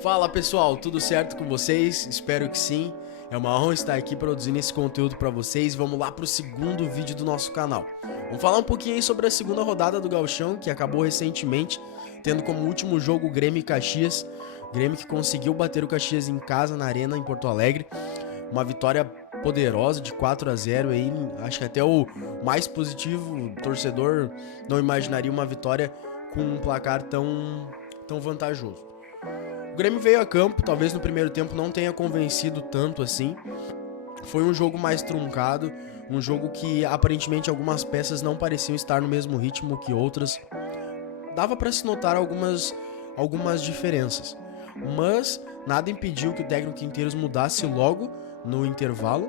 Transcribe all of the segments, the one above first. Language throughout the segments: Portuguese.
Fala pessoal, tudo certo com vocês? Espero que sim. É uma honra estar aqui produzindo esse conteúdo para vocês. Vamos lá para o segundo vídeo do nosso canal. Vamos falar um pouquinho aí sobre a segunda rodada do Gauchão, que acabou recentemente, tendo como último jogo o Grêmio e Caxias. Grêmio que conseguiu bater o Caxias em casa, na Arena, em Porto Alegre. Uma vitória poderosa de 4-0 aí, acho que até o mais positivo, o torcedor não imaginaria uma vitória com um placar tão vantajoso. O Grêmio veio a campo, talvez no primeiro tempo não tenha convencido tanto assim. Foi um jogo mais truncado, um jogo que aparentemente algumas peças não pareciam estar no mesmo ritmo que outras. Dava para se notar algumas diferenças, mas nada impediu que o técnico Quinteiros mudasse logo no intervalo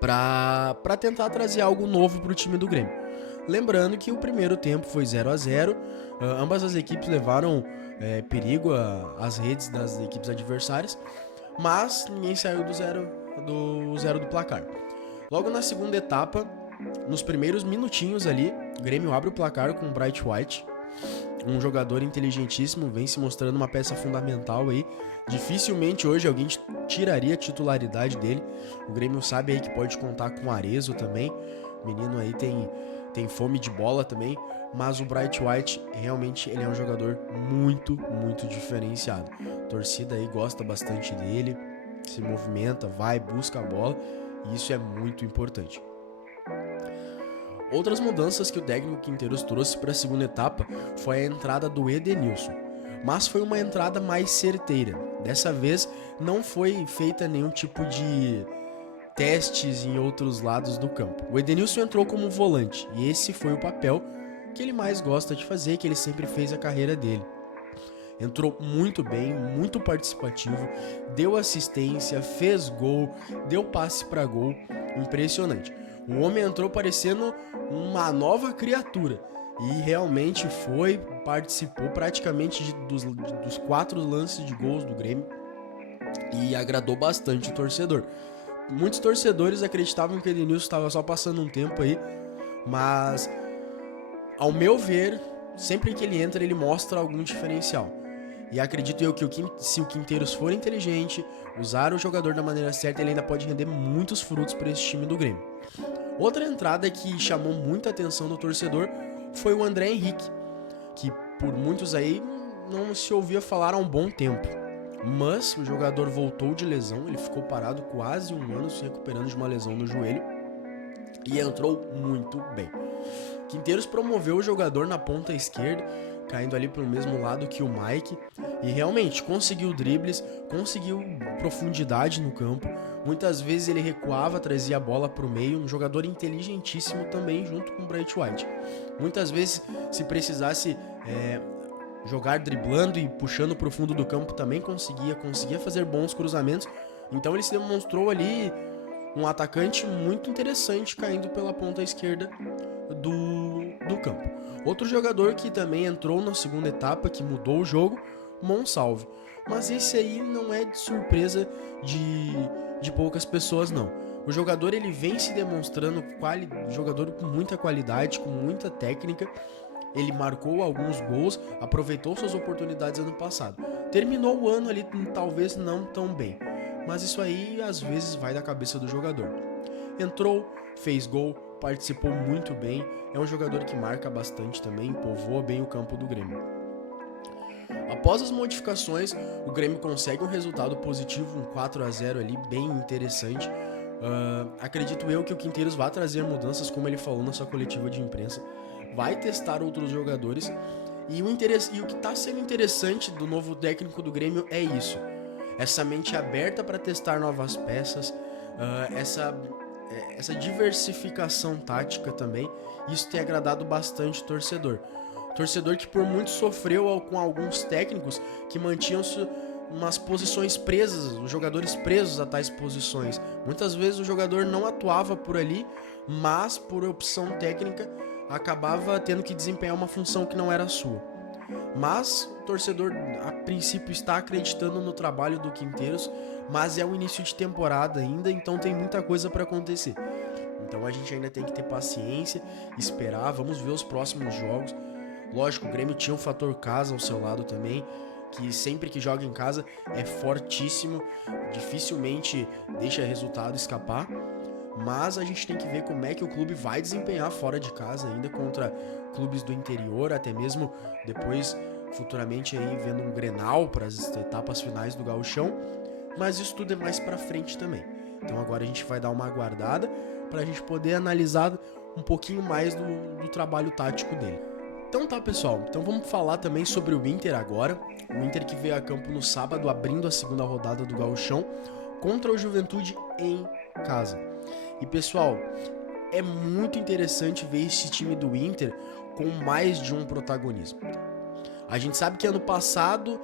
para tentar trazer algo novo para o time do Grêmio. Lembrando que o primeiro tempo foi 0-0, ambas as equipes levaram perigo às redes das equipes adversárias, mas ninguém saiu do zero do placar. Logo na segunda etapa, nos primeiros minutinhos ali, o Grêmio abre o placar com o Bright White, um jogador inteligentíssimo, vem se mostrando uma peça fundamental aí. Dificilmente hoje alguém tiraria a titularidade dele. O Grêmio sabe aí que pode contar com o Arezzo também. O menino aí tem fome de bola também, mas o Bright White realmente ele é um jogador muito diferenciado. A torcida aí gosta bastante dele, se movimenta, vai, busca a bola, e isso é muito importante. Outras mudanças que o técnico Quinteiros trouxe para a segunda etapa foi a entrada do Edenilson, mas foi uma entrada mais certeira. Dessa vez não foi feita nenhum tipo de testes em outros lados do campo. O Edenilson entrou como volante e esse foi o papel que ele mais gosta de fazer, que ele sempre fez a carreira dele. Entrou muito bem, muito participativo, deu assistência, fez gol, deu passe para gol, impressionante. O homem entrou parecendo uma nova criatura e realmente participou praticamente dos 4 lances de gols do Grêmio e agradou bastante o torcedor. Muitos torcedores acreditavam que o Edenilson estava só passando um tempo aí, mas ao meu ver, sempre que ele entra ele mostra algum diferencial. E acredito eu que se o Quinteiros for inteligente, usar o jogador da maneira certa, ele ainda pode render muitos frutos para esse time do Grêmio. Outra entrada que chamou muita atenção do torcedor foi o André Henrique, que por muitos aí não se ouvia falar há um bom tempo. Mas o jogador voltou de lesão, ele ficou parado quase um ano se recuperando de uma lesão no joelho e entrou muito bem. Quinteiros promoveu o jogador na ponta esquerda, caindo ali pelo mesmo lado que o Mike, e realmente conseguiu dribles, conseguiu profundidade no campo. Muitas vezes ele recuava, trazia a bola para o meio, um jogador inteligentíssimo também junto com o Bright White. Muitas vezes, se precisasse jogar driblando e puxando para o fundo do campo também conseguia fazer bons cruzamentos. Então ele se demonstrou ali um atacante muito interessante caindo pela ponta esquerda do campo. Outro jogador que também entrou na segunda etapa, que mudou o jogo, Monsalve. Mas esse aí não é de surpresa de poucas pessoas, não. O jogador ele vem se demonstrando jogador com muita qualidade, com muita técnica. Ele marcou alguns gols, aproveitou suas oportunidades ano passado. Terminou o ano ali talvez não tão bem, mas isso aí às vezes vai da cabeça do jogador. Entrou, fez gol, participou muito bem, é um jogador que marca bastante também, povoa bem o campo do Grêmio. Após as modificações, o Grêmio consegue um resultado positivo, um 4-0 ali, bem interessante. Acredito eu que o Quinteiros vai trazer mudanças, como ele falou na sua coletiva de imprensa, vai testar outros jogadores, e o que está sendo interessante do novo técnico do Grêmio é isso, essa mente aberta para testar novas peças, essa diversificação tática também. Isso tem agradado bastante o torcedor. Torcedor que por muito sofreu com alguns técnicos que mantinham umas posições presas, os jogadores presos a tais posições. Muitas vezes o jogador não atuava por ali, mas por opção técnica acabava tendo que desempenhar uma função que não era sua. Mas o torcedor a princípio está acreditando no trabalho do Quinteiros, mas é o início de temporada ainda, então tem muita coisa para acontecer. Então a gente ainda tem que ter paciência, esperar, vamos ver os próximos jogos. Lógico, o Grêmio tinha o fator casa ao seu lado também, que sempre que joga em casa é fortíssimo, dificilmente deixa resultado escapar. Mas a gente tem que ver como é que o clube vai desempenhar fora de casa ainda contra clubes do interior, até mesmo depois, futuramente, aí vendo um Grenal para as etapas finais do Gauchão. Mas isso tudo é mais pra frente também. Então agora a gente vai dar uma aguardada pra gente poder analisar um pouquinho mais do trabalho tático dele. Então tá, pessoal, então vamos falar também sobre o Inter agora. O Inter que veio a campo no sábado, abrindo a segunda rodada do Gauchão contra o Juventude em casa. E pessoal, é muito interessante ver esse time do Inter com mais de um protagonismo. A gente sabe que ano passado,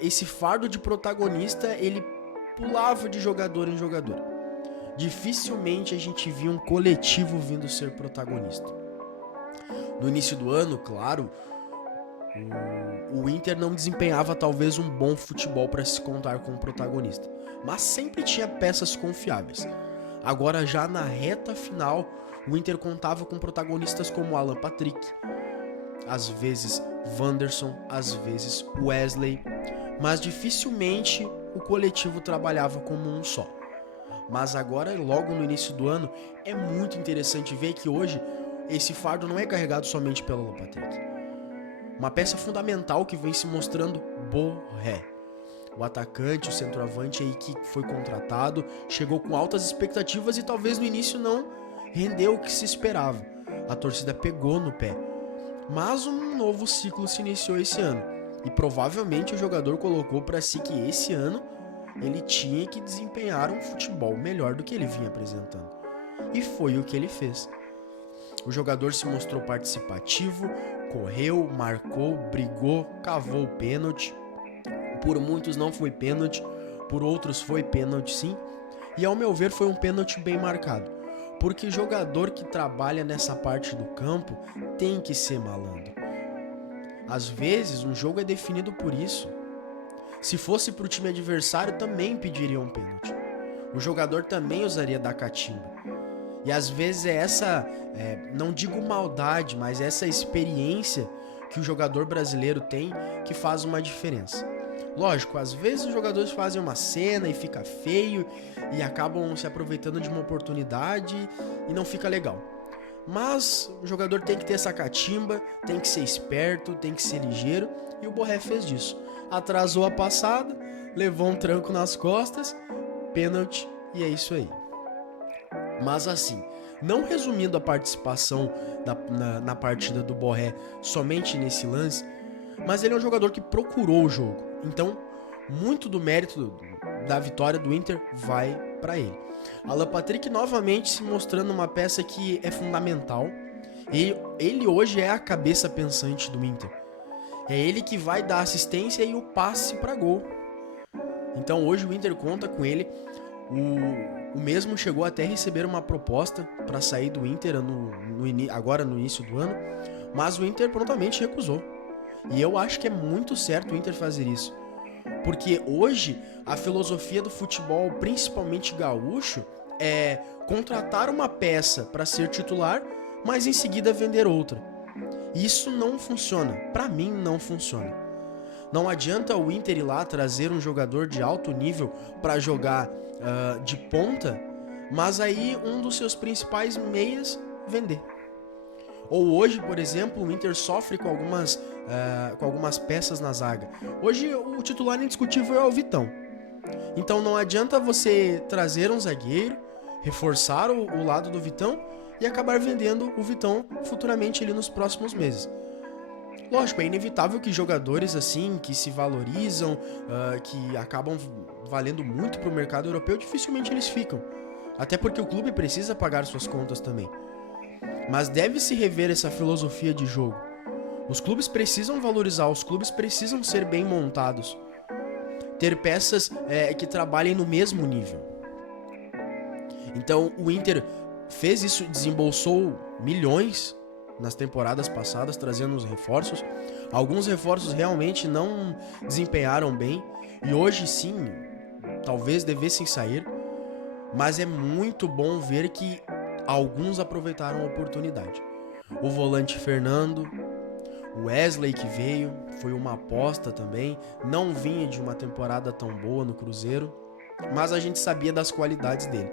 esse fardo de protagonista, ele pulava de jogador em jogador. Dificilmente a gente via um coletivo vindo ser protagonista. No início do ano, claro, o Inter não desempenhava talvez um bom futebol para se contar com um protagonista, mas sempre tinha peças confiáveis. Agora já na reta final, o Inter contava com protagonistas como Alan Patrick, às vezes Wanderson, às vezes Wesley, mas dificilmente o coletivo trabalhava como um só. Mas agora, logo no início do ano, é muito interessante ver que hoje esse fardo não é carregado somente pelo Alan Patrick. Uma peça fundamental que vem se mostrando Borré. O atacante, o centroavante aí que foi contratado, chegou com altas expectativas e talvez no início não rendeu o que se esperava. A torcida pegou no pé. Mas um novo ciclo se iniciou esse ano. E provavelmente o jogador colocou para si que esse ano ele tinha que desempenhar um futebol melhor do que ele vinha apresentando. E foi o que ele fez. O jogador se mostrou participativo, correu, marcou, brigou, cavou o pênalti. Por muitos não foi pênalti, por outros foi pênalti sim. E ao meu ver foi um pênalti bem marcado. Porque jogador que trabalha nessa parte do campo tem que ser malandro. Às vezes um jogo é definido por isso. Se fosse para o time adversário também pediria um pênalti. O jogador também usaria da catimba. E às vezes é essa, não digo maldade, mas essa experiência que o jogador brasileiro tem que faz uma diferença. Lógico, às vezes os jogadores fazem uma cena e fica feio e acabam se aproveitando de uma oportunidade e não fica legal. Mas o jogador tem que ter essa catimba, tem que ser esperto, tem que ser ligeiro e o Borré fez disso. Atrasou a passada, levou um tranco nas costas, pênalti e é isso aí. Mas assim, não resumindo a participação na partida do Borré somente nesse lance, mas ele é um jogador que procurou o jogo. Então, muito do mérito da vitória do Inter vai para ele. Alan Patrick novamente se mostrando uma peça que é fundamental. E ele hoje é a cabeça pensante do Inter. É ele que vai dar assistência e o passe para gol. Então hoje o Inter conta com ele. O mesmo chegou até a receber uma proposta para sair do Inter agora no início do ano, mas o Inter prontamente recusou. E eu acho que é muito certo o Inter fazer isso. Porque hoje a filosofia do futebol, principalmente gaúcho, é contratar uma peça para ser titular, mas em seguida vender outra. Isso não funciona. Para mim não funciona. Não adianta o Inter ir lá trazer um jogador de alto nível para jogar de ponta, mas aí um dos seus principais meias vender. Ou hoje, por exemplo, o Inter sofre com algumas peças na zaga. Hoje o titular indiscutível é o Vitão. Então não adianta você trazer um zagueiro, reforçar o lado do Vitão e acabar vendendo o Vitão futuramente ali nos próximos meses. Lógico, é inevitável que jogadores assim, que se valorizam, que acabam valendo muito para o mercado europeu, dificilmente eles ficam. Até porque o clube precisa pagar suas contas também. Mas deve-se rever essa filosofia de jogo. Os clubes precisam valorizar, os clubes precisam ser bem montados. Ter peças que trabalhem no mesmo nível. Então o Inter fez isso, desembolsou milhões nas temporadas passadas, trazendo os reforços. Alguns reforços realmente não desempenharam bem. E hoje sim, talvez devessem sair. Mas é muito bom ver que alguns aproveitaram a oportunidade. O volante Fernando, O Wesley que veio foi uma aposta também, não vinha de uma temporada tão boa no Cruzeiro, mas a gente sabia das qualidades dele.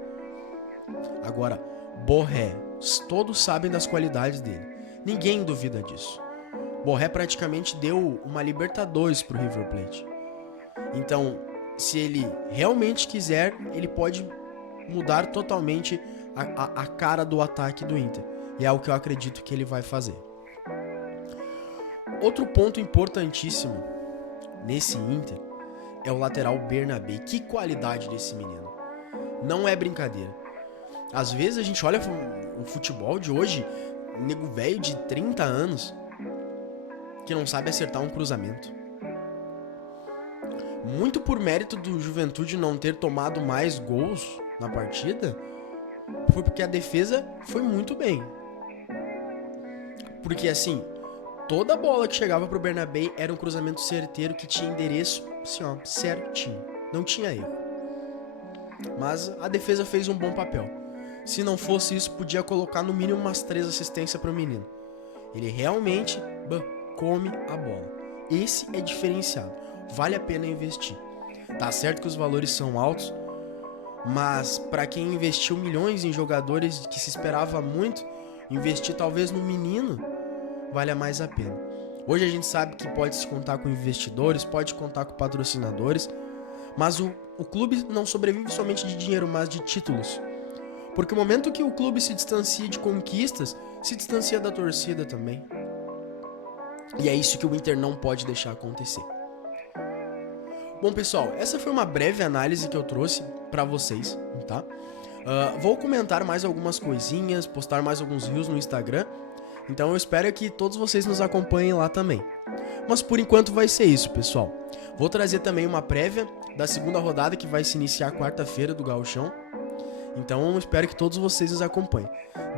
Agora, Borré, todos sabem das qualidades dele, ninguém duvida disso. Borré praticamente deu uma Libertadores pro River Plate. Então, se ele realmente quiser, ele pode mudar totalmente a cara do ataque do Inter. E é o que eu acredito que ele vai fazer. Outro ponto importantíssimo nesse Inter é o lateral Bernabé. Que qualidade desse menino. Não é brincadeira. Às vezes a gente olha o futebol de hoje, nego velho de 30 anos, que não sabe acertar um cruzamento. Muito por mérito do Juventude não ter tomado mais gols na partida, foi porque a defesa foi muito bem. Porque assim, toda bola que chegava pro Bernabé era um cruzamento certeiro que tinha endereço, assim ó, certinho. Não tinha erro. Mas a defesa fez um bom papel. Se não fosse isso, podia colocar no mínimo umas 3 assistências pro menino. Ele realmente come a bola. Esse é diferenciado. Vale a pena investir. Tá certo que os valores são altos, mas para quem investiu milhões em jogadores que se esperava muito, investir talvez no menino vale mais a pena. Hoje a gente sabe que pode se contar com investidores, pode contar com patrocinadores, mas o clube não sobrevive somente de dinheiro, mas de títulos. Porque o momento que o clube se distancia de conquistas, se distancia da torcida também. E é isso que o Inter não pode deixar acontecer. Bom, pessoal, essa foi uma breve análise que eu trouxe pra vocês, tá? Vou comentar mais algumas coisinhas, postar mais alguns reels no Instagram, então eu espero que todos vocês nos acompanhem lá também. Mas por enquanto vai ser isso, pessoal. Vou trazer também uma prévia da segunda rodada que vai se iniciar quarta-feira do Gauchão, então eu espero que todos vocês nos acompanhem.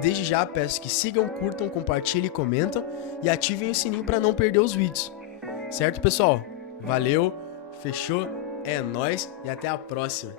Desde já peço que sigam, curtam, compartilhem, comentam e ativem o sininho para não perder os vídeos. Certo, pessoal? Valeu, fechou, é nóis e até a próxima.